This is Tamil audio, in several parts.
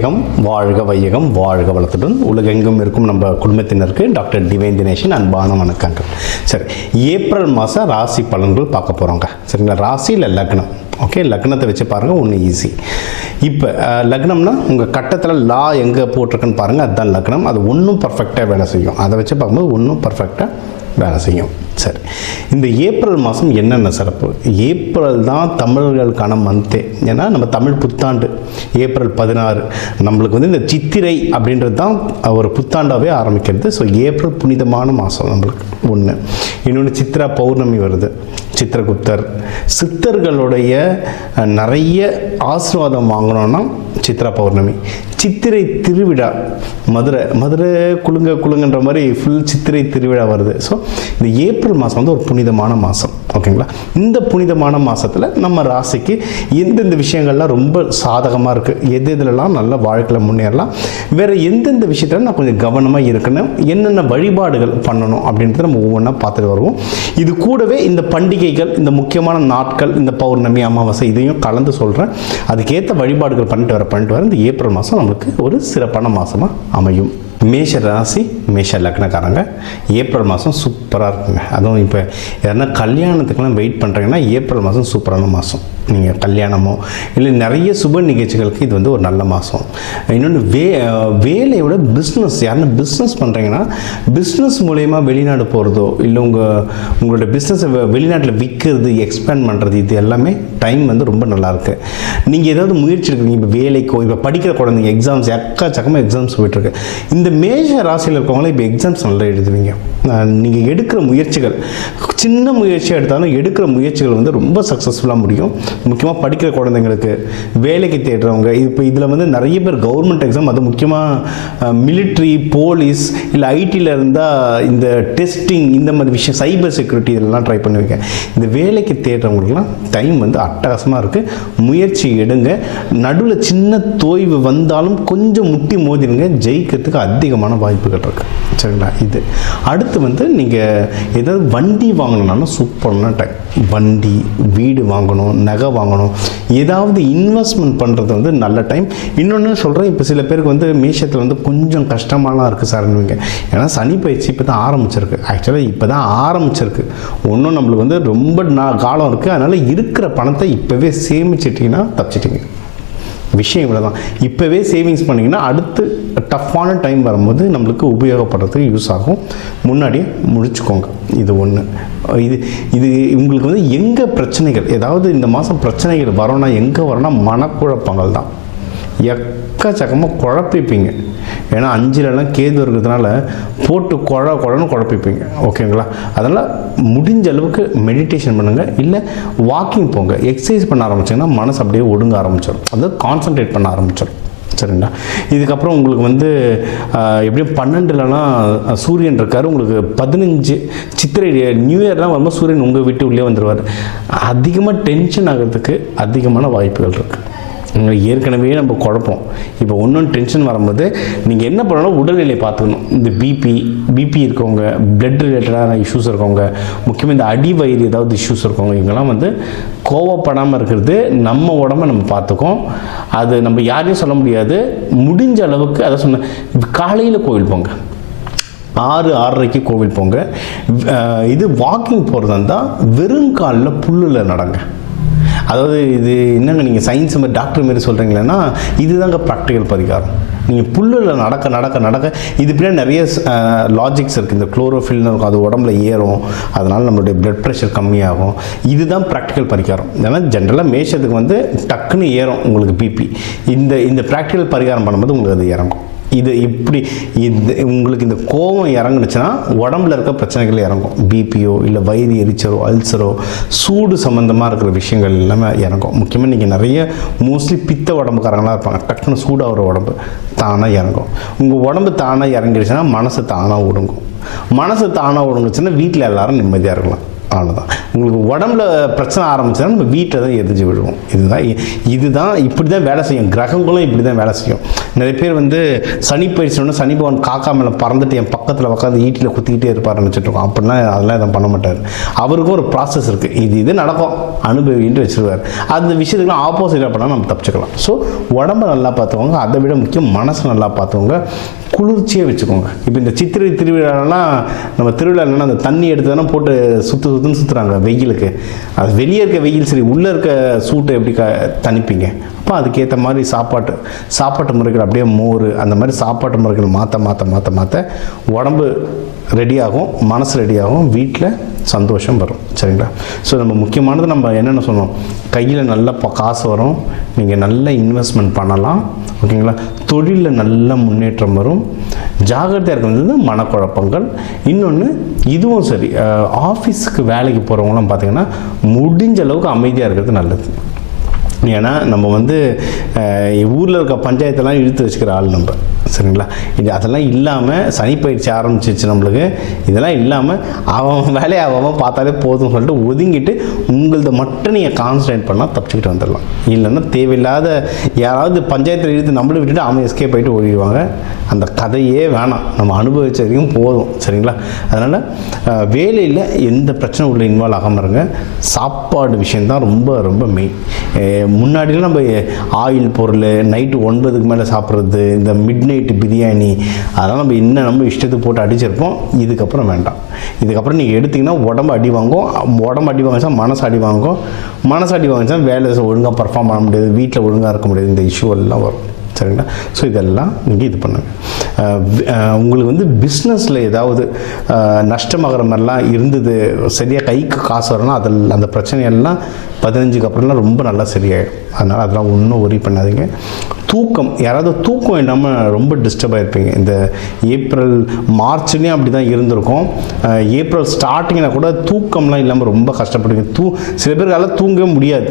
வையகம் வாழ்க வையகம் வாழ்க வளத்துடன் உலகெங்கும் இருக்கும் நம்ம குடும்பத்தினருக்கு டாக்டர் டிவைன் தினேஷன் அன்பான வணக்கங்கள். சரி, ஏப்ரல் மாதம் ராசி பலன்கள் பார்க்க போகிறோங்க. சரிங்களா, ராசி இல்லை லக்னம். ஓகே, லக்னத்தை வச்சு பாருங்கள், ஒன்று ஈஸி. இப்போ லக்னம்னா உங்கள் கட்டத்தில் லா எங்கே போட்டிருக்குன்னு பாருங்கள், அதுதான் லக்னம். அது ஒன்றும் பர்ஃபெக்டாக வேலை செய்யும். அதை வச்சு பார்க்கும்போது ஒன்றும் பர்ஃபெக்டாக வேலை செய்யும். சரி, இந்த ஏப்ரல் மாதம் என்னென்ன சிறப்பு? ஏப்ரல் தான் தமிழர்களுக்கான மந்த்தே. ஏன்னா நம்ம தமிழ் புத்தாண்டு ஏப்ரல் 16. நம்மளுக்கு வந்து இந்த சித்திரை அப்படின்றது தான் ஒரு புத்தாண்டாகவே ஆரம்பிக்கிறது. ஸோ ஏப்ரல் புனிதமான மாதம் நம்மளுக்கு ஒன்று. இன்னொன்று சித்ரா பௌர்ணமி வருது, சித்திரகுப்தர். சித்தர்களுடைய நிறைய ஆசீர்வாதம் வாங்கணும்னா சித்ரா பௌர்ணமி. சித்திரை திருவிழா, மதுரை குலுங்கன்ற மாதிரி ஃபுல் சித்திரை திருவிழா வருது. ஸோ இந்த ஏப்ரல் மாதம் வந்து ஒரு புனிதமான மாதம். ஓகேங்களா, இந்த புனிதமான மாதத்தில் நம்ம ராசிக்கு எந்தெந்த விஷயங்கள்லாம் ரொம்ப சாதகமாக இருக்குது, எதுலலாம் நல்ல வாழ்க்கையில் முன்னேறலாம், வேறு எந்தெந்த விஷயத்தில் நான் கொஞ்சம் கவனமாக இருக்கணும், என்னென்ன வழிபாடுகள் பண்ணணும் அப்படின்றத நம்ம ஒவ்வொன்றா பார்த்துட்டு வருவோம். இது கூடவே இந்த பண்டிகைகள், இந்த முக்கியமான நாட்கள், இந்த பௌர்ணமி, அமாவாசை இதையும் கலந்து சொல்கிறேன். அதுக்கேற்ற வழிபாடுகள் பண்ணிட்டு வர இந்த ஏப்ரல் மாதம் நம்மளுக்கு ஒரு சிறப்பான மாதமாக அமையும். மேஷ ராசி மேஷ லக்னக்காரங்க ஏப்ரல் மாதம் சூப்பராக இருக்குங்க. அதுவும் இப்போ யாருன்னா கல்யாணத்துக்கெல்லாம் வெயிட் பண்ணுறீங்கன்னா ஏப்ரல் மாதம் சூப்பரான மாதம். நீங்கள் கல்யாணமோ இல்லை நிறைய சுப நிகழ்ச்சிகளுக்கு இது வந்து ஒரு நல்ல மாதம். இன்னொன்று வேலையோட பிஸ்னஸ், யாருன்னா பிஸ்னஸ் பண்ணுறீங்கன்னா பிஸ்னஸ் மூலயமா வெளிநாடு போகிறதோ இல்லை உங்களோட பிஸ்னஸை வெளிநாட்டில் விற்கிறது, எக்ஸ்பேண்ட் பண்ணுறது, இது எல்லாமே டைம் வந்து ரொம்ப நல்லாயிருக்கு. நீங்கள் ஏதாவது முயற்சி இருக்குங்க, இப்போ வேலைக்கோ இப்போ படிக்கிற குழந்தைங்க எக்ஸாம்ஸ் எக்கச்சக்கமாக எக்ஸாம்ஸ் போய்ட்டுருக்கு. இந்த மேஷ ராசியில் இருக்கவங்களாம் இப்போ எக்ஸாம்ஸ் நல்லா எழுதுவீங்க. நீங்கள் எடுக்கிற முயற்சிகள், சின்ன முயற்சியாக எடுத்தாலும் எடுக்கிற முயற்சிகள் வந்து ரொம்ப சக்ஸஸ்ஃபுல்லாக முடியும். முக்கியமாக படிக்கிற குழந்தைங்களுக்கு, வேலைக்கு தேடுறவங்க, இப்போ இதில் வந்து நிறைய பேர் கவர்மெண்ட் எக்ஸாம், அது முக்கியமாக மிலிட்ரி, போலீஸ் இல்லை ஐடியில் இருந்தால் இந்த டெஸ்டிங், இந்த மாதிரி விஷயம், சைபர் செக்யூரிட்டி இதெல்லாம் ட்ரை பண்ணுவீங்க. இந்த வேலைக்கு தேடுறவங்களுக்குலாம் டைம் வந்து அட்டகாசமாக இருக்குது. முயற்சி எடுங்க. நடுவில் சின்ன தோய்வு வந்தாலும் கொஞ்சம் முட்டி மோதிடுங்க, ஜெயிக்கிறதுக்கு அதிகமான வாய்ப்புகள் இருக்குது. சரிங்களா, இது அடுத்து வந்து நீங்கள் ஏதாவது வண்டி வாங்கணுன்னாலும் சூப்பரான டைம். வண்டி, வீடு வாங்கணும், நகை வாங்கணும், ஏதாவது இன்வெஸ்ட்மெண்ட் பண்ணுறது வந்து நல்ல டைம். இன்னொன்று சொல்கிறேன், இப்போ சில பேருக்கு வந்து மேஷத்தில் வந்து கொஞ்சம் கஷ்டமாலாம் இருக்குது சார்னுவீங்க. ஏன்னா சனி பயிற்சி இப்போ தான் ஆரம்பிச்சிருக்கு. ஆக்சுவலாக இப்போ தான் ஆரம்பிச்சிருக்கு, ஒன்றும் நம்மளுக்கு வந்து ரொம்ப காலம் இருக்குது. அதனால் இருக்கிற பணத்தை இப்போவே சேமிச்சிட்டிங்கன்னா தப்பிச்சிட்டிங்க. விஷயம் இவ்வளோ தான். இப்போவே சேவிங்ஸ் பண்ணிங்கன்னா அடுத்து டஃப்பான டைம் வரும்போது நம்மளுக்கு உபயோகப்படுறதுக்கு யூஸ் ஆகும். முன்னாடியே முடிச்சுக்கோங்க. இது ஒன்று. இது உங்களுக்கு வந்து எங்கே பிரச்சனைகள், ஏதாவது இந்த மாதம் பிரச்சனைகள் வரோன்னா எங்கே வரோன்னா மனக்குழப்பங்கள் தான். எக்கச்சக்கமாக குழப்பிப்பீங்க. ஏன்னா 5லலாம் கேது இருக்கிறதுனால போட்டு குழன்னு குழப்பிப்பீங்க. ஓகேங்களா, அதனால் முடிஞ்ச அளவுக்கு மெடிடேஷன் பண்ணுங்கள், இல்லை வாக்கிங் போங்க. எக்ஸசைஸ் பண்ண ஆரம்பிச்சிங்கன்னா மனசு அப்படியே ஒடுங்க ஆரம்பிச்சிடும், அதாவது கான்சன்ட்ரேட் பண்ண ஆரம்பிச்சிடும். சரிங்களா, இதுக்கப்புறம் உங்களுக்கு வந்து எப்படியும் 12லலாம் சூரியன் இருக்கார். உங்களுக்கு 15 சித்திரை நியூ இயர்லாம் வரும்போது சூரியன் உங்கள் வீட்டு உள்ளே வந்துடுவார். அதிகமாக டென்ஷன் ஆகிறதுக்கு அதிகமான வாய்ப்புகள் இருக்குது. ஏற்கனவே நம்ம குழப்பம், இப்போ ஒன்றும் டென்ஷன் வரும்போது நீங்கள் என்ன பண்ணணும், உடல்நிலை பார்த்துக்கணும். இந்த பிபி இருக்கவங்க, பிளட் ரிலேட்டடான இஷ்யூஸ் இருக்கவங்க, முக்கியமாக இந்த அடிவயிறு ஏதாவது இஷ்யூஸ் இருக்கவங்க, இவங்கெல்லாம் வந்து கோவப்படாமல் இருக்கிறது, நம்ம உடம்பை நம்ம பார்த்துக்கோம். அது நம்ம யாரையும் சொல்ல முடியாது. முடிஞ்ச அளவுக்கு அதை சொன்ன, காலையில் கோவில் போங்க, 6-6:30 கோவில் போங்க. இது வாக்கிங் போகிறதா இருந்தால் வெறுங்காலில் புல்லில் நடங்க. அதாவது இது என்னங்க, நீங்கள் சயின்ஸ் மாதிரி டாக்டர் மாரி சொல்கிறீங்களேன்னா இதுதாங்க ப்ராக்டிக்கல் பரிகாரம். நீங்கள் புல்லில் நடக்க இது பின்னாடி நிறைய லாஜிக்ஸ் இருக்குது. இந்த குளோரோஃபில்னு இருக்கும், அது உடம்புல ஏறும், அதனால் நம்மளுடைய பிளட் ப்ரெஷர் கம்மியாகும். இதுதான் ப்ராக்டிக்கல் பரிகாரம். ஏன்னா ஜென்ரலாக மேஷத்துக்கு வந்து டக்குன்னு ஏறும் உங்களுக்கு பிபி. இந்த ப்ராக்டிக்கல் பரிகாரம் பண்ணும்போது உங்களுக்கு அது இறங்கும். இது இப்படி உங்களுக்கு இந்த கோபம் இறங்குனுச்சுன்னா உடம்புல இருக்க பிரச்சனைகள் இறங்கும். பிபியோ இல்லை வயிறு எரிச்சலோ, அல்சரோ, சூடு சம்மந்தமாக இருக்கிற விஷயங்கள் எல்லாமே இறங்கும். முக்கியமாக நீங்கள் நிறைய மோஸ்ட்லி பித்த உடம்புக்காரங்களாக இருப்பாங்க. டக்குன்னு சூடாகிற உடம்பு தானாக இறங்கும். உங்கள் உடம்பு தானாக இறங்கிடுச்சுன்னா மனசு தானாக ஒடுங்கும். மனசு தானாக ஒடுங்குச்சுன்னா வீட்டில் எல்லாரும் நிம்மதியாக இருக்கலாம். அவ்வளோதான். உங்களுக்கு உடம்புல பிரச்சனை ஆரம்பிச்சதுன்னா நம்ம வீட்டில் தான் எரிஞ்சு விடுவோம். இதுதான் இப்படி தான் வேலை செய்யும். கிரகங்களும் இப்படி தான் வேலை செய்யும். நிறைய பேர் வந்து சனி பயிற்சினோன்னா சனி பகவான் காக்கா மேலே பறந்துட்டு என் பக்கத்தில் உட்காந்து ஈட்டில் குத்திக்கிட்டே இருப்பார் நினச்சிட்ருக்கோம். அப்படிலாம் அதெல்லாம் எதுவும் பண்ண மாட்டார். அவருக்கும் ஒரு ப்ராசஸ் இருக்குது. இது நடக்கும் அனுபவின்ட்டு வச்சுருவார். அந்த விஷயத்துக்குலாம் ஆப்போசிட்டாக பண்ணால் நம்ம தப்பிச்சுக்கலாம். ஸோ உடம்பை நல்லா பார்த்துக்கோங்க. அதை விட முக்கியம் மனசை நல்லா பார்த்துக்கோங்க. குளிர்ச்சியாக வச்சுக்கோங்க. இப்போ இந்த சித்திரை திருவிழாலாம் நம்ம திருவிழாலாம் அந்த தண்ணி எடுத்து தானே போட்டு சுற்றுன்னு சுற்றுறாங்க வெயிலுக்கு. அது வெளியே இருக்க வெயில் சரி, உள்ளே இருக்க சூட்டை எப்படி தணிப்பீங்க? அப்போ அதுக்கேற்ற மாதிரி சாப்பாட்டு முறைகள் அப்படியே மோர் அந்த மாதிரி சாப்பாட்டு முறைகள் மாற்ற உடம்பு ரெடியாகும், மனசு ரெடியாகும், வீட்டில் சந்தோஷம் வரும். சரிங்களா? ஸோ நம்ம முக்கியமானது நம்ம என்னென்ன சொன்னோம், கையில் நல்ல காசு வரும், நீங்கள் நல்ல இன்வெஸ்ட்மெண்ட் பண்ணலாம். ஓகேங்களா? தொழிலில் நல்ல முன்னேற்றம் வரும். ஜாகிரதையாக இருக்கிறது மனக்குழப்பங்கள். இன்னொன்று இதுவும் சரி, ஆஃபீஸுக்கு வேலைக்கு போகிறவங்களாம் பார்த்திங்கன்னா முடிஞ்ச அளவுக்கு அமைதியாக இருக்கிறது நல்லது. ஏன்னா நம்ம வந்து ஊரில் இருக்க பஞ்சாயத்தெல்லாம் இழுத்து வச்சுக்கிற ஆள் நம்ம. சரிங்களா? அதெல்லாம் இல்லாமல் சனி பயிற்சி ஆரம்பிச்சிச்சு நம்மளுக்கு. இதெல்லாம் இல்லாமல் அவன் வேலையை அவன் பார்த்தாலே போதும்னு சொல்லிட்டு ஒதுங்கிட்டு உங்களது மட்டும் நீங்கள் கான்சன்ட்ரேட் பண்ணால் தப்பிச்சுக்கிட்டு வந்துடலாம். இல்லைன்னா தேவையில்லாத யாராவது பஞ்சாயத்தில் இழுத்து நம்மளை விட்டுட்டு அவன் எஸ்கேப் ஆகிட்டு ஓடிடுவாங்க. அந்த கதையே வேணாம், நம்ம அனுபவிச்ச வரைக்கும் போதும். சரிங்களா? அதனால் வேலையில் எந்த பிரச்சனை உள்ள இன்வால்வ் ஆகாமல் இருங்க. சாப்பாடு விஷயந்தான் ரொம்ப ரொம்ப மெயின். முன்னாடிலாம் நம்ம ஆயில் பொருள் நைட்டு 9க்கு மேலே சாப்பிட்றது, இந்த மிட் நைட்டு பிரியாணி, அதெல்லாம் நம்ம இஷ்டத்துக்கு போட்டு அடிச்சிருப்போம். இதுக்கப்புறம் வேண்டாம். இதுக்கப்புறம் நீங்கள் எடுத்திங்கன்னா உடம்பு அடி வாங்கிச்சா மனசு அடி வாங்கிச்சா வேலை ஒழுங்காக பர்ஃபார்ம் பண்ண முடியாது, வீட்டில் ஒழுங்காக இருக்க முடியாது. இந்த இஷ்யூ எல்லாம் வரும். சரிங்களா? ஸோ இதெல்லாம் நீங்கள் இது பண்ணுங்கள். உங்களுக்கு வந்து பிஸ்னஸில் ஏதாவது நஷ்டமாகிற மாதிரிலாம் இருந்தது, சரியாக கைக்கு காசு வரலாம், அந்த பிரச்சனையெல்லாம் 15க்கு அப்புறம்லாம் ரொம்ப நல்லா சரியாயிடும். அதனால் அதெல்லாம் ஒன்றும் ஒரி பண்ணாதீங்க. தூக்கம், யாராவது தூக்கம் இல்லாமல் ரொம்ப டிஸ்டர்ப் ஆகிருப்பீங்க. இந்த ஏப்ரல் மார்ச்லேயும் அப்படி தான் இருந்திருக்கும். ஏப்ரல் ஸ்டார்டிங்கில் கூட தூக்கம்லாம் இல்லாமல் ரொம்ப கஷ்டப்படுவீங்க. சில பேருக்கால தூங்கவே முடியாது.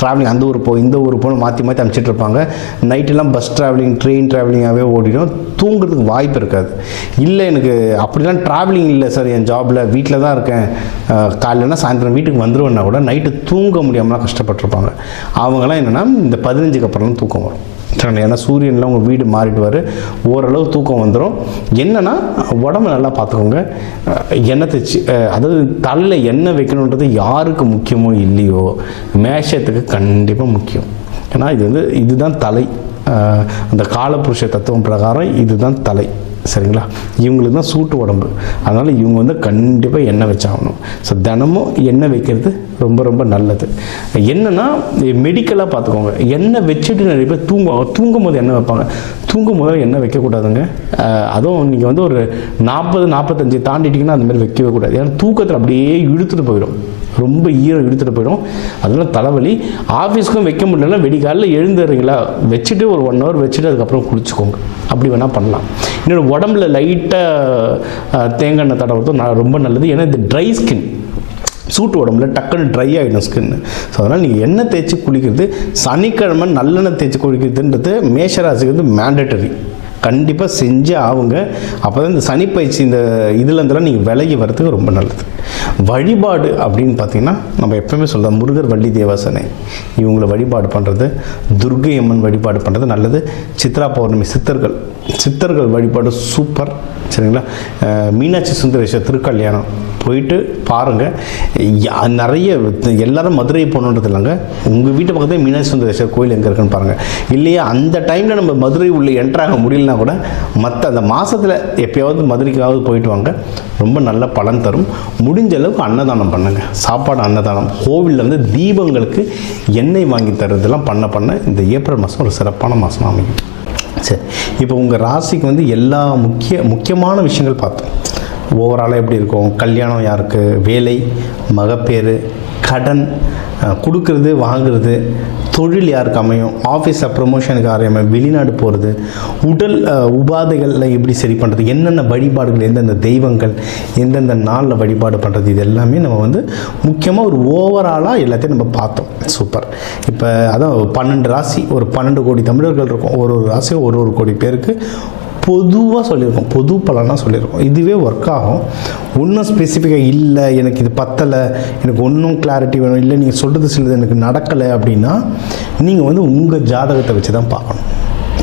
ட்ராவலிங் அந்த ஊர் இந்த ஊர் மாற்றி அனுப்பிச்சிட்டு இருப்பாங்க. நைட்டெல்லாம் பஸ் ட்ராவலிங் ட்ரெயின் ட்ராவலிங்காகவே ஓடிடும். தூங்குறதுக்கு வாய்ப்பு இருக்காது. இல்லை எனக்கு அப்படிலாம் ட்ராவலிங் இல்லை சார், என் ஜாபில் வீட்டில் தான் இருக்கேன், காலையிலனா சாயந்தரம் வீட்டுக்கு வந்துடுவேன்னா கூட நைட்டு தூங்க முடியாமலாம் கஷ்டப்பட்டுருப்பாங்க. அவங்களாம் என்னென்னா இந்த 15க்கு அப்புறம்லாம் தூக்கம் வரும். ஏன்னா சூரியனில் உங்கள் வீடு மாறிடுவார், ஓரளவு தூக்கம் வந்துடும். என்னென்னா உடம்பு நல்லா பார்த்துக்கோங்க. எண்ணெய் தேய்ச்சி, அதாவது தலையில் எண்ணெய் வைக்கணுன்றது யாருக்கு முக்கியமோ இல்லையோ மேஷத்துக்கு கண்டிப்பாக முக்கியம். ஏன்னா இதுதான் தலை. அந்த காலபுருஷ தத்துவம் பிரகாரம் இதுதான் தலை. சரிங்களா? இவங்களுக்கு தான் சூட்டு உடம்பு. அதனால் இவங்க வந்து கண்டிப்பாக எண்ணெய் வச்சாகணும். ஸோ தினமும் எண்ணெய் வைக்கிறது ரொம்ப ரொம்ப நல்லது. என்னென்னா மெடிக்கலாக பார்த்துக்கோங்க. எண்ணெய் வச்சுட்டு நிறைய பேர் தூங்கும் போது எண்ணெய் வைப்பாங்க. தூங்கும் போது எண்ணெய் வைக்கக்கூடாதுங்க. அதுவும் நீங்கள் வந்து ஒரு 40-45 தாண்டிட்டிங்கன்னா அந்த மாதிரி வைக்கவே கூடாது. ஏன்னா தூக்கத்தில் அப்படியே இழுத்துட்டு போயிடும், ரொம்ப ஈரம் இழுத்துட்டு போயிடும். அதெல்லாம் தலைவலி. ஆஃபீஸ்க்கும் வைக்க முடியலன்னா வெடிக்காலில் எழுந்துறீங்களா வச்சுட்டு ஒரு 1 hour வச்சுட்டு அதுக்கப்புறம் குளிச்சுக்கோங்க. அப்படி வேணால் பண்ணலாம். இன்னொரு உடம்புல லைட்டாக தேங்காய் எண்ணெய் தடவுறது ரொம்ப நல்லது. ஏன்னா இது ட்ரை ஸ்கின், சூட்டு உடம்புல டக்குன்னு ட்ரை ஆகிடும் ஸ்கின்னு. ஸோ அதனால் நீங்கள் எண்ணெய் தேய்ச்சி குளிக்கிறது, சனிக்கிழமை நல்லெண்ணெய் தேய்ச்சி குளிக்கிறதுன்றது மேஷராசிக்கு வந்து மேண்டட்டரி. கண்டிப்பாக செஞ்சு ஆகுங்க. அப்போ தான் இந்த சனிப்பயிற்சி இந்த இதுலேருந்துலாம் நீங்கள் விலகி வர்றதுக்கு ரொம்ப நல்லது. வழிபாடு அப்படின்னு பார்த்தீங்கன்னா நம்ம எப்பவுமே சொல்லலாம், முருகர் வள்ளி தேவாசனை இவங்களை வழிபாடு பண்ணுறது, துர்கை அம்மன் வழிபாடு பண்ணுறது நல்லது. சித்ரா பௌர்ணமி சித்தர்கள் வழிபாடு சூப்பர். சரிங்களா? மீனாட்சி சுந்தரேஸ்வர் திருக்கல்யாணம் போயிட்டு பாருங்கள். நிறைய எல்லாரும் மதுரை போகணுன்றது இல்லைங்க, உங்கள் வீட்டு பக்கத்தில் மீனாட்சி சுந்தரேஸ்வர் கோயில் எங்கே இருக்குன்னு பாருங்கள். இல்லையா அந்த டைமில் நம்ம மதுரை உள்ளே என்ட்ராக முடியலனா கூட மற்ற அந்த மாதத்தில் எப்போயாவது மதுரைக்காவது போயிட்டு வாங்க, ரொம்ப நல்ல பலன் தரும். முடிஞ்ச அளவுக்கு அன்னதானம் பண்ணுங்கள். சாப்பாடு அன்னதானம், கோவிலில் வந்து தீபங்களுக்கு எண்ணெய் வாங்கி தர்றதெல்லாம் பண்ண இந்த ஏப்ரல் மாதம் ஒரு சிறப்பான மாதம் அமையும். சரி, இப்போ உங்கள் ராசிக்கு வந்து எல்லா முக்கியமான விஷயங்கள் பார்த்தோம். ஓவராலாக எப்படி இருக்கும், கல்யாணம் யாருக்கு, வேலை, மகப்பேறு, கடன் கொடுக்கறது வாங்குறது, தொழில் யாருக்கு அமையும், ஆஃபீஸில் ப்ரொமோஷனுக்கு அமையும், வெளிநாடு போகிறது, உடல் உபாதைகளில் எப்படி சரி பண்ணுறது, என்னென்ன வழிபாடுகள், எந்தெந்த தெய்வங்கள் எந்தெந்த நாளில் வழிபாடு பண்ணுறது, இது எல்லாமே நம்ம வந்து முக்கியமாக ஒரு ஓவராலாக எல்லாத்தையும் நம்ம பார்த்தோம். சூப்பர். இப்போ அதான் 12 ராசி, ஒரு 12 கோடி தமிழர்கள் இருக்கும். ஒரு ராசி ஒரு கோடி பேருக்கு பொதுவாக சொல்லியிருக்கோம், பொது பலனாக சொல்லியிருக்கோம். இதுவே ஒர்க் ஆகும். ஒன்றும் ஸ்பெசிஃபிக்காக இல்லை, எனக்கு இது பத்தலை, எனக்கு ஒன்றும் கிளாரிட்டி வேணும், இல்லை நீங்கள் சொல்கிறது சிலது எனக்கு நடக்கலை அப்படின்னா நீங்கள் வந்து உங்கள் ஜாதகத்தை வச்சு தான் பார்க்கணும்.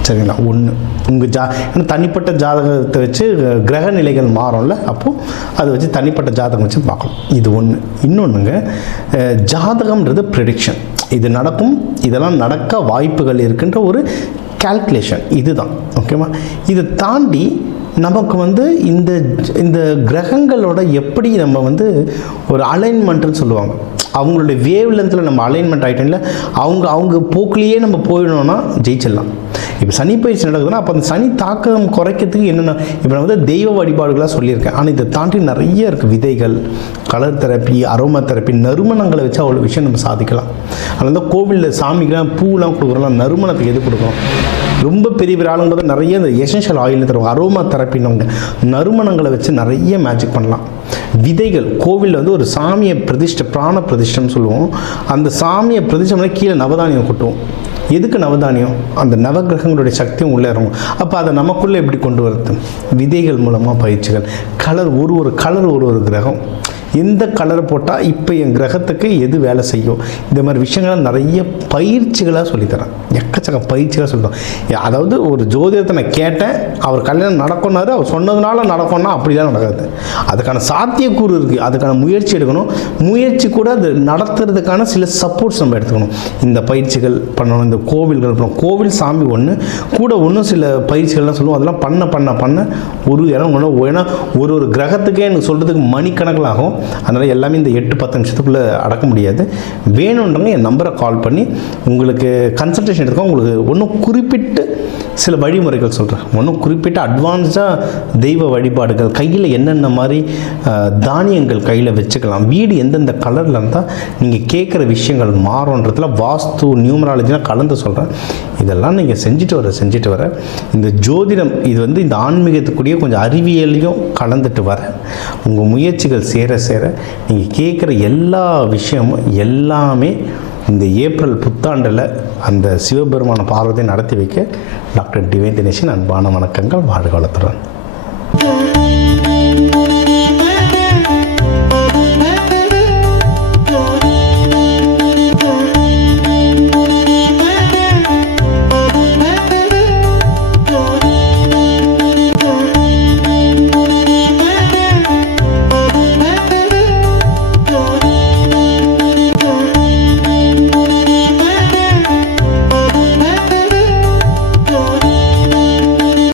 சரிங்களா? ஒன்று உங்கள் ஏன்னா தனிப்பட்ட ஜாதகத்தை வச்சு கிரக நிலைகள் மாறும்ல, அப்போது அதை வச்சு தனிப்பட்ட ஜாதகம் வச்சு பார்க்கணும். இது ஒன்று. இன்னொன்றுங்க, ஜாதகம்ன்றது ப்ரெடிக்ஷன். இது நடக்கும், இதெல்லாம் நடக்க வாய்ப்புகள் இருக்குன்ற ஒரு கால்குலேஷன், இதுதான். ஓகேவா? இதை தாண்டி நமக்கு வந்து இந்த இந்த கிரகங்களோட எப்படி நம்ம வந்து ஒரு அலைன்மெண்ட்டுன்னு சொல்லுவாங்க, அவங்களுடைய வேவ் லென்த்தில் நம்ம அலைன்மெண்ட் ஆகிட்டோம்ல, அவங்க போக்குலேயே நம்ம போயிடணும்னா ஜெயிச்சிடலாம். இப்போ சனி பயிற்சி நடக்குதுன்னா அப்போ அந்த சனி தாக்கம் குறைக்கிறதுக்கு என்னென்ன, இப்போ நான் வந்து தெய்வ வழிபாடுகளாக சொல்லியிருக்கேன். ஆனால் இதை தாண்டி நிறைய இருக்குது. விதைகள், கலர் தெரப்பி, அரோமா தெரப்பி, நறுமணங்களை வச்சு அவ்வளோ விஷயம் நம்ம சாதிக்கலாம். அதில் தான் கோவிலில் சாமிக்கெலாம் பூலாம் கொடுக்குறோம், நறுமணத்துக்கு எது கொடுக்குறோம்? ரொம்ப பெரிய பெரிய ஆளுங்க பார்த்தா நிறைய இந்த எசென்ஷியல் ஆயில்னு தருவாங்க, அரோமா தெரப்பின்னு. நறுமணங்களை வச்சு நிறைய மேஜிக் பண்ணலாம். விதைகள், கோவிலில் வந்து ஒரு சாமியை பிரதிஷ்டை, பிராண பிரதிஷ்டைன்னு சொல்லுவோம். அந்த சாமியை பிரதிஷ்டை கீழே நவதானியம் கொட்டுவோம். எதுக்கு நவதானியம்? அந்த நவகிரகங்களுடைய சக்தியும் உள்ளே இறங்கும். அப்போ அதை நமக்குள்ளே எப்படி கொண்டு வருது? விதைகள் மூலமாக பயிற்சிகள். கலர், ஒரு கலர், ஒரு கிரகம், எந்த கலரை போட்டால் இப்போ என் கிரகத்துக்கு எது வேலை செய்யும், இந்த மாதிரி விஷயங்களை நிறைய பயிற்சிகளாக சொல்லித்தரேன். எக்கச்சக்க பயிற்சிகளாக சொல்லித்தரோம். அதாவது ஒரு ஜோதிடத்தை நான் கேட்டேன், அவர் கல்யாணம் நடக்கும்னாரு, அவர் சொன்னதுனால நடக்கும்னா அப்படிலாம் நடக்காது. அதுக்கான சாத்தியக்கூறு இருக்குது, அதுக்கான முயற்சி எடுக்கணும். முயற்சி கூட அது நடத்துறதுக்கான சில சப்போர்ட்ஸ் நம்ம எடுத்துக்கணும். இந்த பயிற்சிகள் பண்ணணும், இந்த கோவில்கள் பண்ணணும். கோவில் சாமி ஒன்று கூட இன்னும் சில பயிற்சிகள்லாம் சொல்லுவோம். அதெல்லாம் பண்ண ஒரு இடம் ஏன்னா ஒரு கிரகத்துக்கே எனக்கு சொல்கிறதுக்கு மணிக்கணக்கில் ஆகும். அதனால் எல்லாமே இந்த 8-10 நிமிஷத்துக்குள்ளே அடக்க முடியாது. வேணுன்றவங்க என் நம்பரை கால் பண்ணி உங்களுக்கு கன்சல்டேஷன் எடுத்துக்கோ. உங்களுக்கு ஒன்றும் குறிப்பிட்டு சில வழிமுறைகள் சொல்கிறேன். ஒன்றும் குறிப்பிட்ட அட்வான்ஸாக தெய்வ வழிபாடுகள், கையில் என்னென்ன மாதிரி தானியங்கள் கையில் வச்சுக்கலாம், வீடு எந்தெந்த கலரில் இருந்தால் நீங்கள் கேட்குற விஷயங்கள் மாறுன்றதுல வாஸ்து, நியூமராலஜிலாம் கலந்து சொல்கிறேன். இதெல்லாம் நீங்கள் செஞ்சுட்டு வர இந்த ஜோதிடம், இது வந்து இந்த ஆன்மீகத்துக்குரிய கொஞ்சம் அறிவியலையும் கலந்துட்டு வர உங்கள் முயற்சிகள் சேர நீங்கள் கேட்குற எல்லா விஷயமும் எல்லாமே இந்த ஏப்ரல் புத்தாண்டில் அந்த சிவபெருமான பார்வதியை நடத்தி வைக்க டாக்டர் டிவைன் தினேஷன் அன்பான வணக்கங்கள். வாழ்க வளத்துடன்.